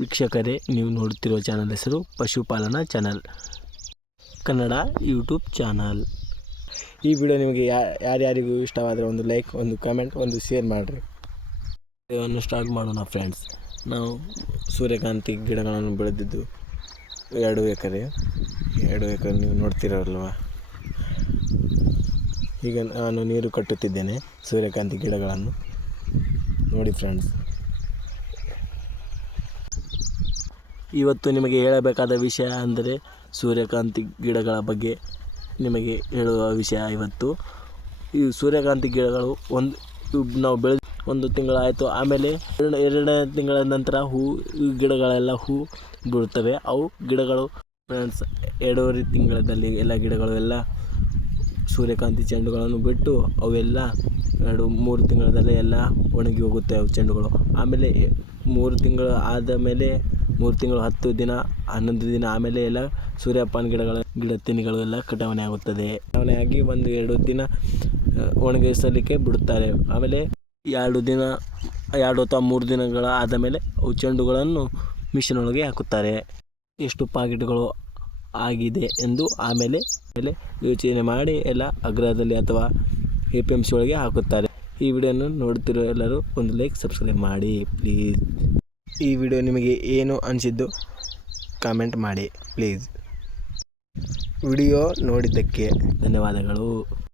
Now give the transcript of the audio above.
ವೀಕ್ಷಕರೇ, ನೀವು ನೋಡುತ್ತಿರುವ ಚಾನಲ್ ಹೆಸರು ಪಶುಪಾಲನಾ ಚಾನಲ್, ಕನ್ನಡ ಯೂಟ್ಯೂಬ್ ಚಾನಲ್. ಈ ವಿಡಿಯೋ ನಿಮಗೆ ಯಾರ್ಯಾರಿಗೂ ಇಷ್ಟವಾದರೆ ಒಂದು ಲೈಕ್, ಒಂದು ಕಮೆಂಟ್, ಒಂದು ಶೇರ್ ಮಾಡಿರಿ. ವಿಡಿಯೋವನ್ನು ಸ್ಟಾರ್ಟ್ ಮಾಡೋಣ ಫ್ರೆಂಡ್ಸ್. ನಾವು ಸೂರ್ಯಕಾಂತಿ ಗಿಡಗಳನ್ನು ಬೆಳೆದಿದ್ದು ಎರಡು ಎಕರೆ. ಎರಡು ಎಕರೆ ನೀವು ನೋಡ್ತಿರಲ್ವ? ಈಗ ನಾನು ನೀರು ಕಟ್ಟುತ್ತಿದ್ದೇನೆ ಸೂರ್ಯಕಾಂತಿ ಗಿಡಗಳನ್ನು. ನೋಡಿ ಫ್ರೆಂಡ್ಸ್. ಇವತ್ತು ನಿಮಗೆ ಹೇಳಬೇಕಾದ ವಿಷಯ ಅಂದರೆ ಸೂರ್ಯಕಾಂತಿ ಗಿಡಗಳ ಬಗ್ಗೆ ನಿಮಗೆ ಹೇಳುವ ವಿಷಯ ಇವತ್ತು. ಈ ಸೂರ್ಯಕಾಂತಿ ಗಿಡಗಳು ಒಂದು ನಾವು ಬೆಳೆ ಒಂದು ತಿಂಗಳಾಯಿತು, ಆಮೇಲೆ ಎರಡು ಎರಡನೇ ತಿಂಗಳ ನಂತರ ಹೂ ಗಿಡಗಳೆಲ್ಲ ಹೂ ಬಿಡುತ್ತವೆ ಅವು ಗಿಡಗಳು ಫ್ರೆಂಡ್ಸ್, ಎರಡೂವರೆ ತಿಂಗಳಲ್ಲಿ ಎಲ್ಲ ಗಿಡಗಳು ಎಲ್ಲ ಸೂರ್ಯಕಾಂತಿ ಚೆಂಡುಗಳನ್ನು ಬಿಟ್ಟು ಅವೆಲ್ಲ ಎರಡು ಮೂರು ತಿಂಗಳದಲ್ಲೇ ಎಲ್ಲ ಒಣಗಿ ಹೋಗುತ್ತೆ ಅವು ಚೆಂಡುಗಳು. ಆಮೇಲೆ ಮೂರು ತಿಂಗಳು ಆದ ಮೇಲೆ ಮೂರು ತಿಂಗಳು ಹತ್ತು ದಿನ, ಹನ್ನೊಂದು ದಿನ ಆಮೇಲೆ ಎಲ್ಲ ಸೂರ್ಯಪಾನ ಗಿಡಗಳ, ಗಿಡ ತೆನೆಗಳು ಎಲ್ಲ ಕಟಾವಣೆ ಆಗುತ್ತದೆ. ಕಟಾವಣೆ ಆಗಿ ಒಂದು ಎರಡು ದಿನ ಒಣಗಿಸಲಿಕ್ಕೆ ಬಿಡುತ್ತಾರೆ. ಆಮೇಲೆ ಎರಡು ದಿನ, ಎರಡು ಅಥವಾ ಮೂರು ದಿನಗಳ ಆದ ಮೇಲೆ ಅವು ಚೆಂಡುಗಳನ್ನು ಮಿಷಿನ್ ಒಳಗೆ ಹಾಕುತ್ತಾರೆ. ಎಷ್ಟು ಪಾಕೆಟ್ಗಳು ಆಗಿದೆ ಎಂದು ಆಮೇಲೆ ಆಮೇಲೆ ಯೋಚನೆ ಮಾಡಿ ಎಲ್ಲ ಅಗ್ರದಲ್ಲಿ ಅಥವಾ ಎ ಪಿ ಎಂ ಸಿ ಒಳಗೆ ಹಾಕುತ್ತಾರೆ. ಈ ವಿಡಿಯೋನ ನೋಡ್ತಿರೋ ಎಲ್ಲರೂ ಒಂದು ಲೈಕ್ ಸಬ್ಸ್ಕ್ರೈಬ್ ಮಾಡಿ ಪ್ಲೀಸ್ ಈ ವಿಡಿಯೋ ನಿಮಗೆ ಏನು ಅನಿಸಿದ್ದು ಕಾಮೆಂಟ್ ಮಾಡಿ ಪ್ಲೀಸ್ ವಿಡಿಯೋ ನೋಡಿದ್ದಕ್ಕೆ ಧನ್ಯವಾದಗಳು.